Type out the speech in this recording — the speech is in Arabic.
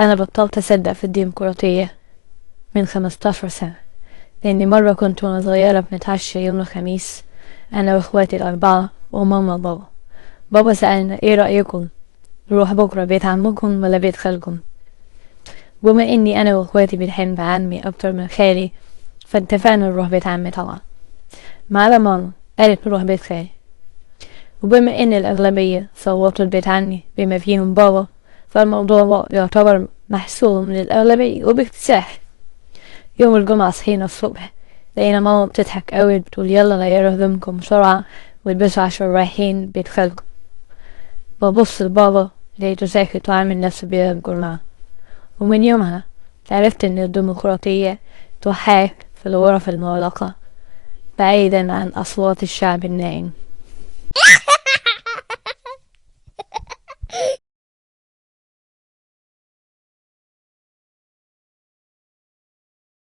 أنا بطلت أصدق في الديمقراطية من 15 سنة، لأني مرة كنت وأنا صغيرة بنتعشى يوم الخميس أنا وإخواتي الأربعة وماما وبابا. بابا سألنا إيه رأيكم نروح بكرة بيت عمكم ولا بيت خالكم؟ بما إني أنا وإخواتي بنحب عمي أكتر من خالي فاتفقنا نروح بيت عمي طبعا، ما عدا ماما قالت نروح بيت خالي. وبما إن الأغلبية صوتوا البيت عمي بما فيهم بابا فالموضوع يعتبر محسوم للأغلبية وباكتساح. يوم الجمعة صحينا الصبح لقينا ماما بتضحك قوي بتقول يلا غيروا هدومكم بسرعة والبسوا عشان رايحين بيت خالكم. ببص لبابا لقيته ساكت وعامل نفسه بيهجر معاه. ومن يومها عرفت ان الديمقراطية تحاك في الغرف المغلقة بعيدا عن أصوات الشعب النائم.